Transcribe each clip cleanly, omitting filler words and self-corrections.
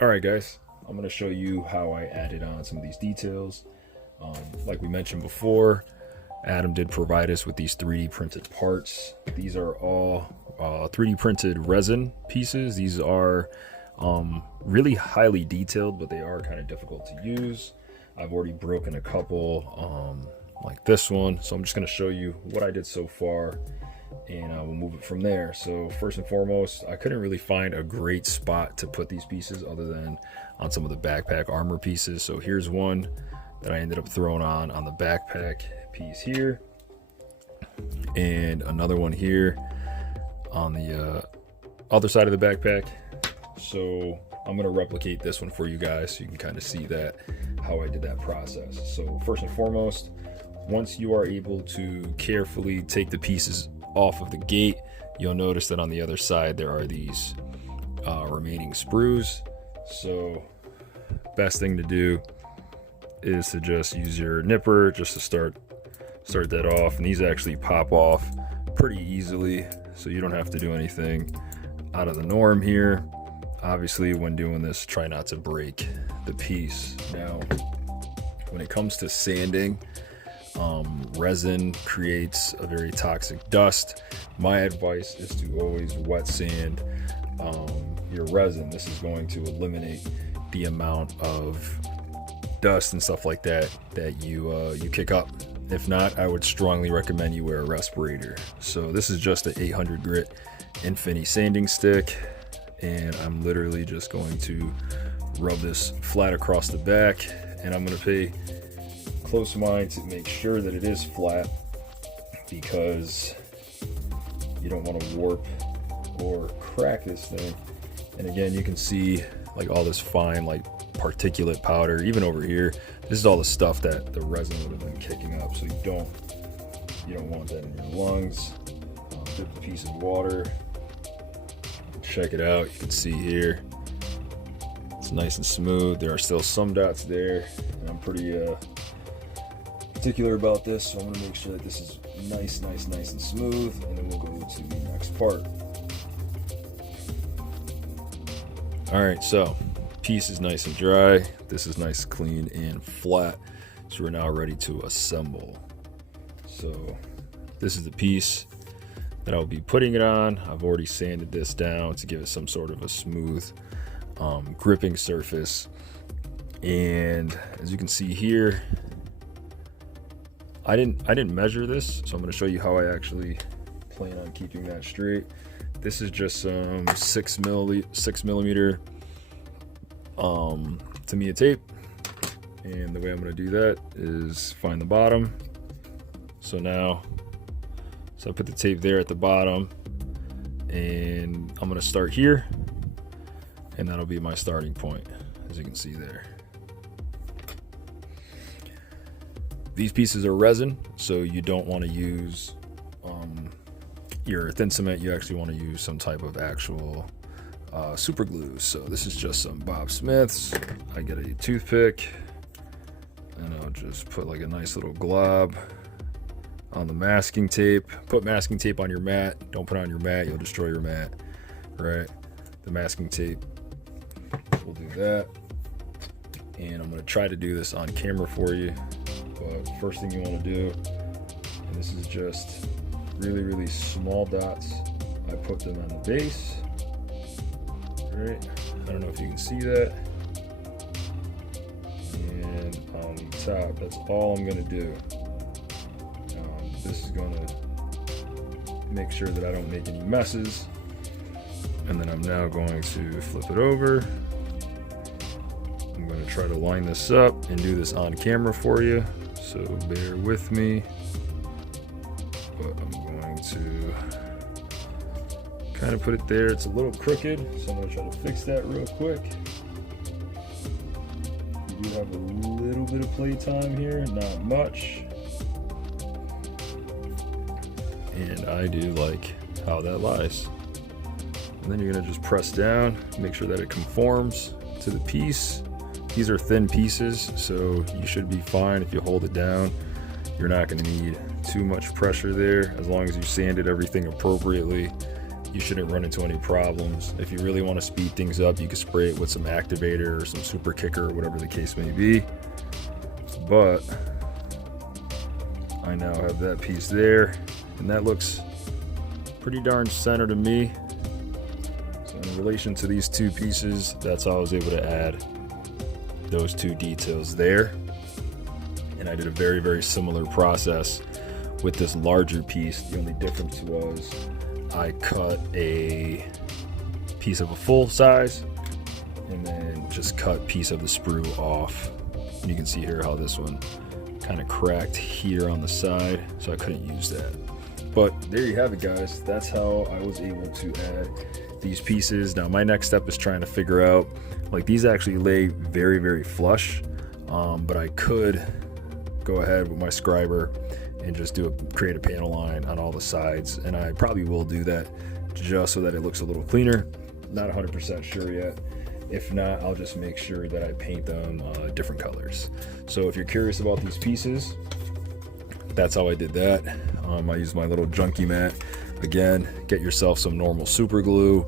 Alright guys, I'm going to show you how I added on some of these details. Like we mentioned before, Adam did provide us with these 3D printed parts. These are all 3D printed resin pieces. These are really highly detailed, but they are kind of difficult to use. I've already broken a couple like this one, so I'm just going to show you what I did so far, and we'll move it from there. So first and foremost, I couldn't really find a great spot to put these pieces other than on some of the backpack armor pieces. So here's one that I ended up throwing on the backpack piece here, and another one here on the other side of the backpack. So I'm going to replicate this one for you guys so you can kind of see that how I did that process. So first and foremost, once you are able to carefully take the pieces off of the gate, you'll notice that on the other side there are these remaining sprues. So best thing to do is to just use your nipper just to start that off, and these actually pop off pretty easily, so you don't have to do anything out of the norm here. Obviously, when doing this, try not to break the piece. Now, when it comes to sanding, resin creates a very toxic dust. My advice is to always wet sand your resin. This is going to eliminate the amount of dust and stuff like that you kick up. If not, I would strongly recommend you wear a respirator. So this is just an 800 grit Infinity sanding stick, and I'm literally just going to rub this flat across the back, and I'm going to pay close mind to make sure that it is flat, because you don't want to warp or crack this thing. And again, you can see like all this fine like particulate powder. Even over here, this is all the stuff that the resin would have been kicking up, so you don't want that in your lungs. Dip a piece of water, check it out. You can see here it's nice and smooth. There are still some dots there, and I'm pretty particular about this, so I'm going to make sure that this is nice and smooth, and then we'll go to the next part. Alright, so piece is nice and dry. This is nice, clean, and flat. So we're now ready to assemble. So this is the piece that I'll be putting it on. I've already sanded this down to give it some sort of a smooth gripping surface. And as you can see here, I didn't measure this, so I'm going to show you how I actually plan on keeping that straight. This is just some 6 millimeter Tamiya tape, and the way I'm going to do that is find the bottom. So I put the tape there at the bottom, and I'm going to start here, and that'll be my starting point, as you can see there. These pieces are resin, so you don't want to use your thin cement. You actually want to use some type of actual super glue. So this is just some Bob Smith's. I get a toothpick, and I'll just put like a nice little glob on the masking tape. Put masking tape on your mat. Don't put it on your mat, you'll destroy your mat, right? The masking tape will do that. And I'm going to try to do this on camera for you, but first thing you want to do, and this is just really small dots, I put them on the base. Right, I don't know if you can see that, and on the top. That's all I'm going to do. This is going to make sure that I don't make any messes, and then I'm now going to flip it over. I'm going to try to line this up and do this on camera for you, so bear with me. But I'm going to kind of put it there. It's a little crooked, so I'm going to try to fix that real quick. You do have a little bit of play time here, not much. And I do like how that lies. And then you're going to just press down, make sure that it conforms to the piece. These are thin pieces, so you should be fine if you hold it down. You're not going to need too much pressure there, as long as you sanded everything appropriately. you shouldn't run into any problems. If you really want to speed things up, you can spray it with some activator or some super kicker or whatever the case may be. But I now have that piece there, and that looks pretty darn center to me. So in relation to these two pieces, that's how I was able to add those two details there. And I did a very, very similar process with this larger piece. The only difference was I cut a piece of a full size and then just cut piece of the sprue off. And you can see here how this one kind of cracked here on the side, so I couldn't use that. But there you have it, guys. That's how I was able to add these pieces. Now my next step is trying to figure out, like, these actually lay very, very flush, but I could go ahead with my scriber and just create a panel line on all the sides, and I probably will do that just so that it looks a little cleaner. Not 100% sure yet. If not, I'll just make sure that I paint them different colors. So if you're curious about these pieces, that's how I did that. I used my little junkie mat. Again, get yourself some normal super glue,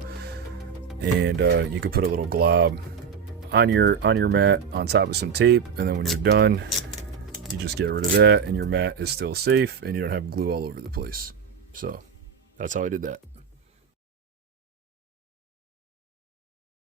and you could put a little glob on your mat on top of some tape, and then when you're done, you just get rid of that, and your mat is still safe, and you don't have glue all over the place. So that's how I did that.